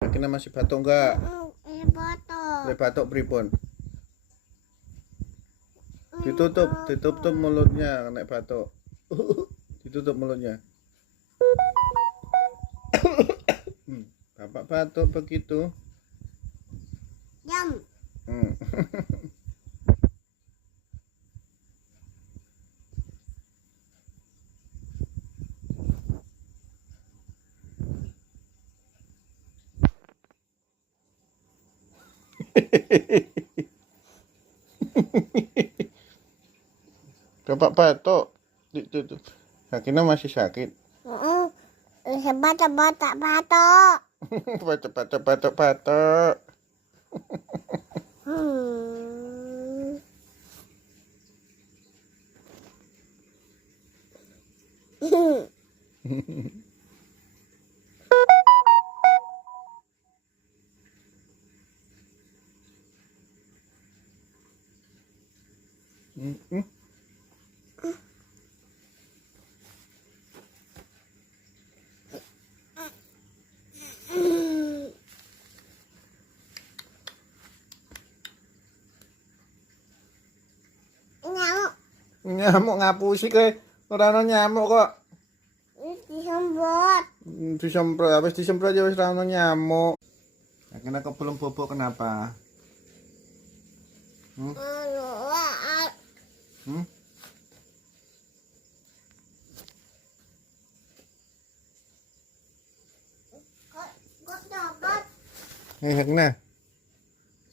Kena masih batuk enggak? Batuk. Batuk pripun? Ditutup mulutnya nek batuk. Ditutup mulutnya. Bapak batuk begitu. Jam. Hmm. Bapak batuk. Ditutup. Sakitnya masih sakit. Batuk. Batuk. Nyamuk. Nyamuk ngapusi kowe. Ora ana nyamuk kok. Disemprot. Disemprot, habis disemprot ya wis ora ana nyamuk. Akhirnya kok belum bobok kenapa? Hmm? Kok dapat? Kena.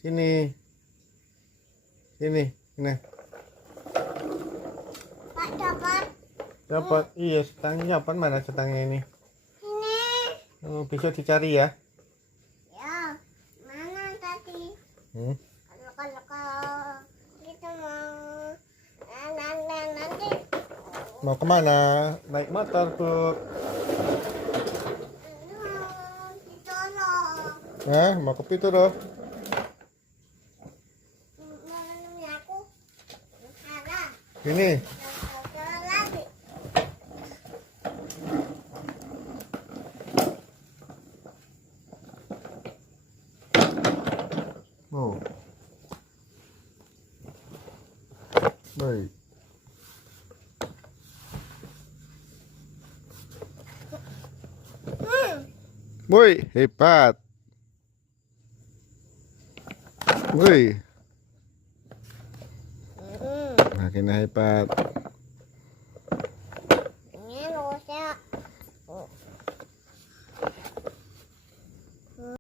Sini. Sini. Nah. Pak dapat. Dapat. Iya, setangnya apa? Mana setangnya ini? Ini. Oh, bisa dicari ya. Ya. Mana tadi? Kalau kita mau nanti. Mau kemana? Naik motor, Bu. Ditolong. Mau ke Pitu loh. Aku. Salah. Sini. Jalan lagi. Oh. Baik. Woi, hebat. Woi, makin hebat.